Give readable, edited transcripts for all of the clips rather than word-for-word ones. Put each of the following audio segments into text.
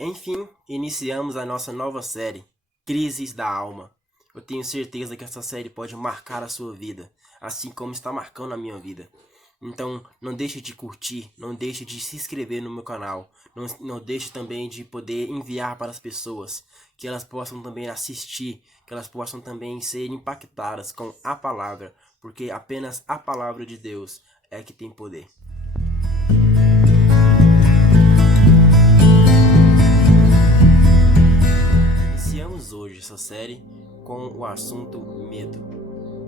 Enfim, iniciamos a nossa nova série, Crises da Alma. Eu tenho certeza que essa série pode marcar a sua vida, assim como está marcando a minha vida. Então, não deixe de curtir, não deixe de se inscrever no meu canal, não deixe também de poder enviar para as pessoas, que elas possam também assistir, que elas possam também ser impactadas com a palavra, porque apenas a palavra de Deus é que tem poder. Iniciamos hoje essa série com o assunto medo.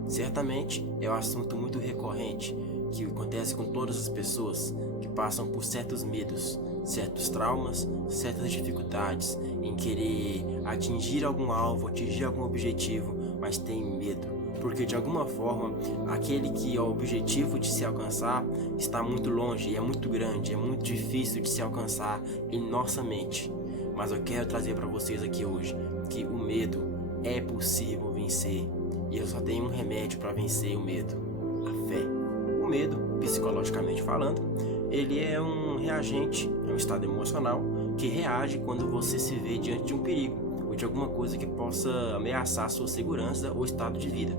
Certamente é um assunto muito recorrente que acontece com todas as pessoas que passam por certos medos, certos traumas, certas dificuldades em querer atingir algum alvo, atingir algum objetivo, mas tem medo. Porque de alguma forma, aquele que é o objetivo de se alcançar está muito longe, é muito grande, é muito difícil de se alcançar em nossa mente. Mas eu quero trazer para vocês aqui hoje que o medo é possível vencer. E eu só tenho um remédio para vencer o medo: a fé. O medo, psicologicamente falando, ele é um reagente, é um estado emocional que reage quando você se vê diante de um perigo ou de alguma coisa que possa ameaçar a sua segurança ou estado de vida.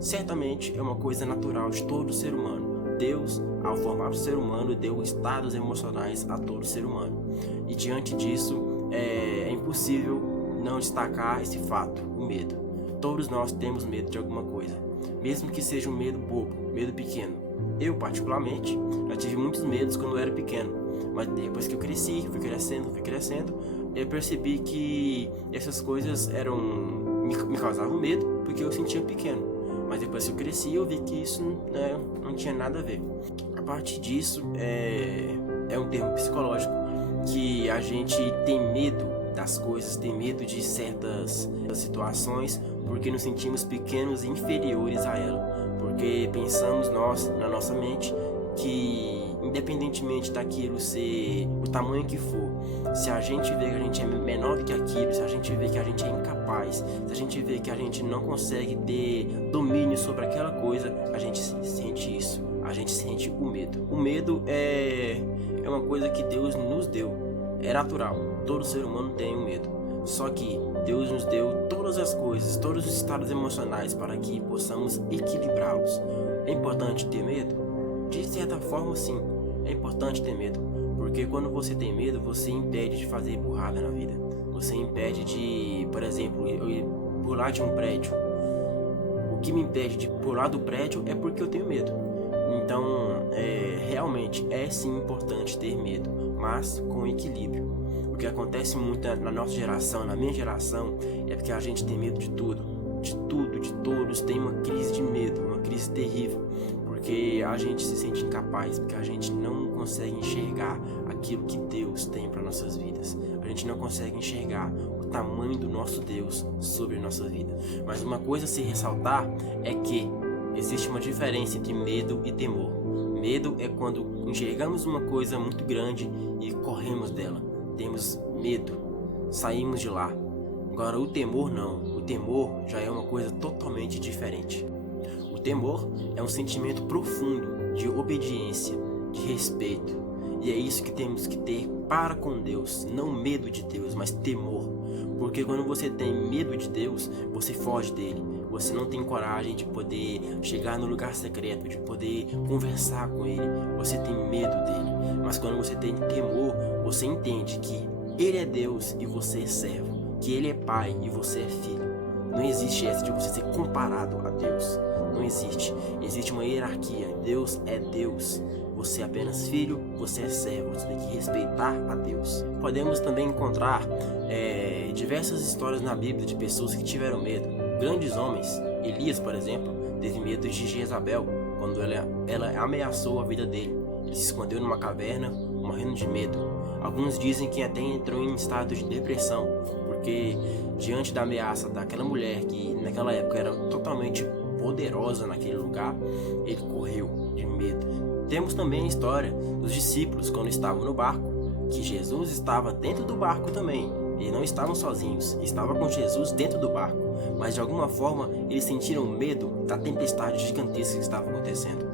Certamente é uma coisa natural de todo ser humano. Deus, ao formar o ser humano, deu estados emocionais a todo ser humano. E diante disso, é impossível não destacar esse fato, o medo. Todos nós temos medo de alguma coisa, mesmo que seja um medo bobo, medo pequeno. Eu, particularmente, já tive muitos medos quando eu era pequeno, mas depois que eu cresci, fui crescendo, eu percebi que essas coisas me causavam medo porque eu sentia pequeno. Mas depois que eu cresci, eu vi que isso não tinha nada a ver. A partir disso, é um termo psicológico que a gente tem medo das coisas, tem medo de certas situações, porque nos sentimos pequenos e inferiores a ela. Porque pensamos nós, na nossa mente, que independentemente daquilo ser o tamanho que for, se a gente vê que a gente é menor do que aquilo, se a gente vê que a gente é incapaz, se a gente vê que a gente não consegue ter domínio sobre aquela coisa, a gente sente isso, a gente sente o medo. O medo é uma coisa que Deus nos deu, é natural, todo ser humano tem um medo. Só que Deus nos deu todas as coisas, todos os estados emocionais para que possamos equilibrá-los. É importante ter medo? De certa forma, sim, é importante ter medo, porque quando você tem medo, você impede de fazer burrada na vida. Você impede de, por exemplo, eu pular de um prédio. O que me impede de pular do prédio é porque eu tenho medo. Então, realmente é sim importante ter medo, mas com equilíbrio. O que acontece muito na nossa geração, na minha geração, é porque a gente tem medo de tudo, de todos, tem uma crise de medo, uma crise terrível, porque a gente se sente incapaz, porque a gente não consegue enxergar aquilo que Deus tem para nossas vidas. A gente não consegue enxergar o tamanho do nosso Deus sobre a nossa vida. Mas uma coisa a se ressaltar é que existe uma diferença entre medo e temor. Medo é quando enxergamos uma coisa muito grande e corremos dela. Temos medo, saímos de lá. Agora o temor não. O temor já é uma coisa totalmente diferente. O temor é um sentimento profundo de obediência, de respeito. E é isso que temos que ter para com Deus. Não medo de Deus, mas temor. Porque quando você tem medo de Deus, você foge dele. Você não tem coragem de poder chegar no lugar secreto, de poder conversar com ele. Você tem medo dele. Mas quando você tem temor, você entende que ele é Deus e você é servo. Que ele é pai e você é filho. Não existe essa de você ser comparado a Deus. Não existe. Existe uma hierarquia. Deus é Deus. Você é apenas filho, você é servo. Você tem que respeitar a Deus. Podemos também encontrar diversas histórias na Bíblia de pessoas que tiveram medo. Grandes homens. Elias, por exemplo, teve medo de Jezabel quando ela ameaçou a vida dele. Ele se escondeu numa caverna, morrendo de medo. Alguns dizem que até entrou em estado de depressão, porque diante da ameaça daquela mulher que naquela época era totalmente poderosa naquele lugar, ele correu de medo. Temos também a história dos discípulos quando estavam no barco, que Jesus estava dentro do barco também. Eles não estavam sozinhos, estavam com Jesus dentro do barco, mas de alguma forma eles sentiram medo da tempestade gigantesca que estava acontecendo,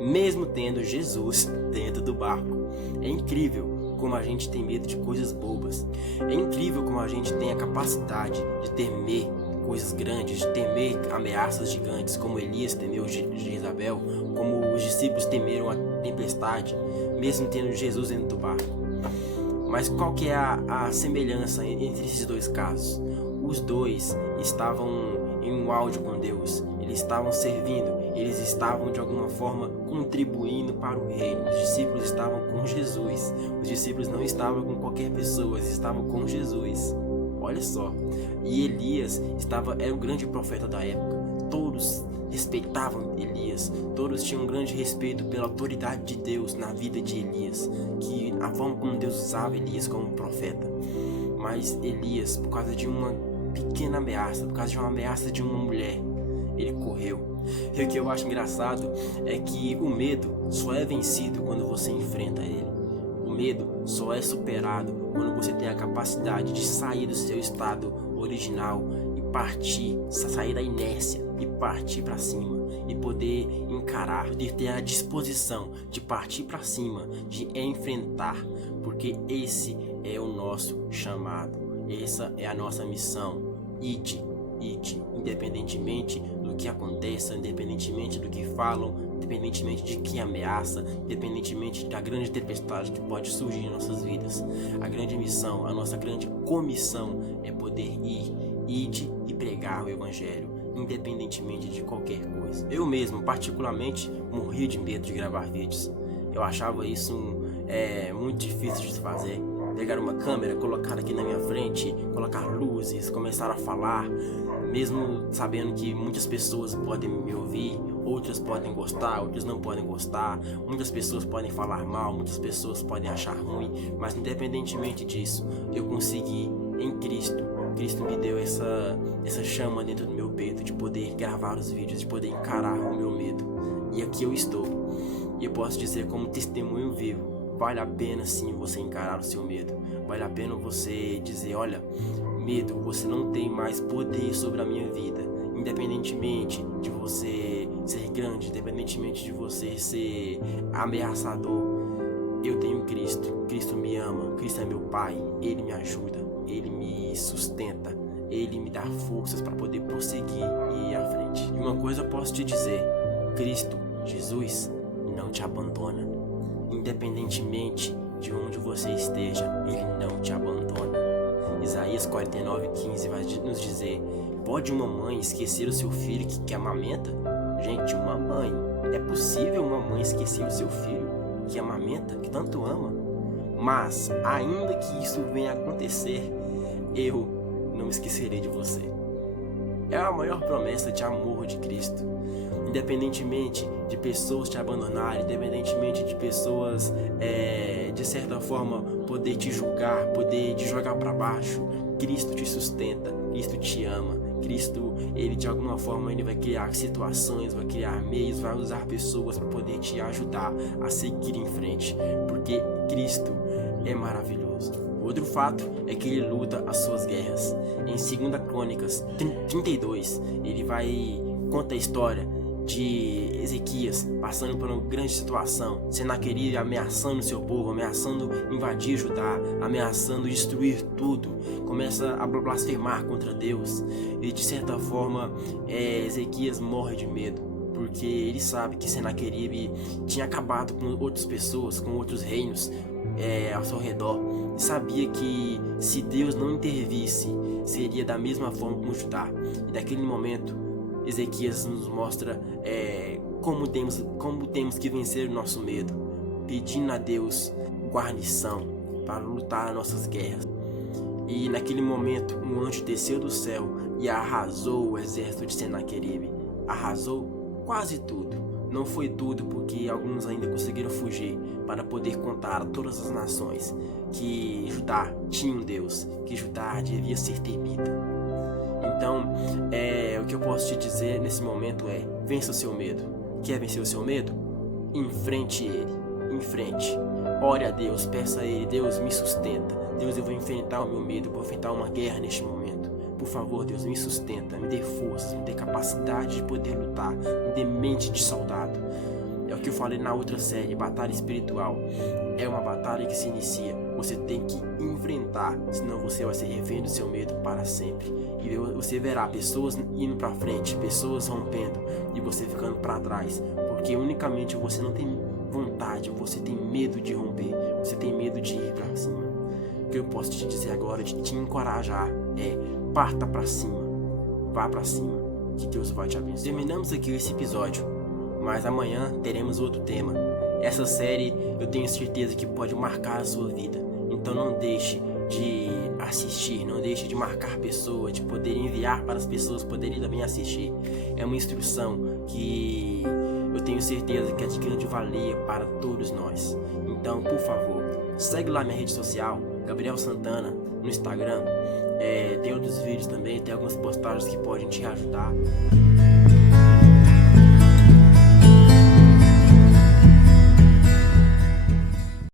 mesmo tendo Jesus dentro do barco. É incrível como a gente tem medo de coisas bobas. É incrível como a gente tem a capacidade de temer coisas grandes, de temer ameaças gigantes, como Elias temeu Jezabel, como os discípulos temeram a tempestade, mesmo tendo Jesus dentro do barco. Mas qual que é a semelhança entre esses dois casos? Os dois estavam em um áudio com Deus, eles estavam servindo, eles estavam de alguma forma contribuindo para o reino. Os discípulos estavam com Jesus, os discípulos não estavam com qualquer pessoa, eles estavam com Jesus. Olha só, e Elias era o grande profeta da época, todos respeitavam Elias, todos tinham um grande respeito pela autoridade de Deus na vida de Elias, que a forma como Deus usava Elias como profeta. Mas Elias, por causa de uma pequena ameaça, por causa de uma ameaça de uma mulher, ele correu. E o que eu acho engraçado é que o medo só é vencido quando você enfrenta ele. O medo só é superado quando você tem a capacidade de sair do seu estado original e partir, sair da inércia e partir para cima e poder encarar, de ter a disposição de partir para cima, de enfrentar, porque esse é o nosso chamado, essa é a nossa missão. Ide, independentemente do que aconteça, independentemente do que falam, independentemente de que ameaça, independentemente da grande tempestade que pode surgir em nossas vidas. A grande missão, a nossa grande comissão é poder ide e pregar o evangelho, independentemente de qualquer coisa. Eu mesmo, particularmente, morri de medo de gravar vídeos. Eu achava isso muito difícil de se fazer. Pegar uma câmera, colocar aqui na minha frente, colocar luzes, começar a falar, mesmo sabendo que muitas pessoas podem me ouvir, outras podem gostar, outras não podem gostar, muitas pessoas podem falar mal, muitas pessoas podem achar ruim, mas independentemente disso, eu consegui em Cristo. Cristo me deu essa chama dentro do meu peito de poder gravar os vídeos, de poder encarar o meu medo. E aqui eu estou. E eu posso dizer como testemunho vivo, vale a pena sim você encarar o seu medo. Vale a pena você dizer, olha, medo, você não tem mais poder sobre a minha vida. Independentemente de você ser grande, independentemente de você ser ameaçador, eu tenho Cristo. Cristo me ama, Cristo é meu Pai, Ele me ajuda, Ele me sustenta, Ele me dá forças para poder prosseguir e ir à frente. E uma coisa eu posso te dizer, Cristo, Jesus, não te abandona. Independentemente de onde você esteja, Ele não te abandona. Isaías 49:15 vai nos dizer, pode uma mãe esquecer o seu filho que amamenta? Gente, uma mãe, é possível uma mãe esquecer o seu filho que amamenta, que tanto ama? Mas, ainda que isso venha a acontecer, eu não me esquecerei de você. É a maior promessa de amor de Cristo. Independentemente de pessoas te abandonarem, independentemente de pessoas, de certa forma, poder te julgar, poder te jogar para baixo, Cristo te sustenta, Cristo te ama, Cristo, Ele de alguma forma, Ele vai criar situações, vai criar meios, vai usar pessoas para poder te ajudar a seguir em frente, porque Cristo é maravilhoso. Outro fato é que Ele luta as suas guerras. Em 2 Crônicas 32, Ele conta a história de Ezequias passando por uma grande situação, Senaqueribe ameaçando seu povo, ameaçando invadir Judá, ameaçando destruir tudo, começa a blasfemar contra Deus e de certa forma Ezequias morre de medo, porque ele sabe que Senaqueribe tinha acabado com outras pessoas, com outros reinos ao seu redor, e sabia que se Deus não intervisse, seria da mesma forma com Judá. E naquele momento Ezequias nos mostra como temos que vencer o nosso medo, pedindo a Deus guarnição para lutar as nossas guerras. E naquele momento um anjo desceu do céu e arrasou o exército de Senaqueribe, arrasou quase tudo. Não foi tudo, porque alguns ainda conseguiram fugir, para poder contar a todas as nações que Judá tinha um Deus, que Judá devia ser temida. Então, o que eu posso te dizer nesse momento é, vença o seu medo. Quer vencer o seu medo? Enfrente ele, enfrente. Ore a Deus, peça a Ele, Deus me sustenta. Deus, eu vou enfrentar o meu medo, eu vou enfrentar uma guerra neste momento. Por favor, Deus, me sustenta, me dê forças, me dê capacidade de poder lutar, me dê mente de soldado. É o que eu falei na outra série, batalha espiritual. É uma batalha que se inicia. Você tem que enfrentar, senão você vai ser refém do seu medo para sempre. E você verá pessoas indo para frente, pessoas rompendo e você ficando para trás, porque unicamente você não tem vontade, você tem medo de romper, você tem medo de ir para cima. O que eu posso te dizer agora, de te encorajar, é: parta para cima, vá para cima, que Deus vai te abençoar. Terminamos aqui esse episódio, mas amanhã teremos outro tema. Essa série eu tenho certeza que pode marcar a sua vida, então não deixe de assistir, não deixe de marcar pessoas, de poder enviar para as pessoas poderem também assistir. É uma instrução que eu tenho certeza que é de grande valia para todos nós. Então, por favor, segue lá minha rede social, Gabriel Santana, no Instagram. Tem outros vídeos também, tem algumas postagens que podem te ajudar.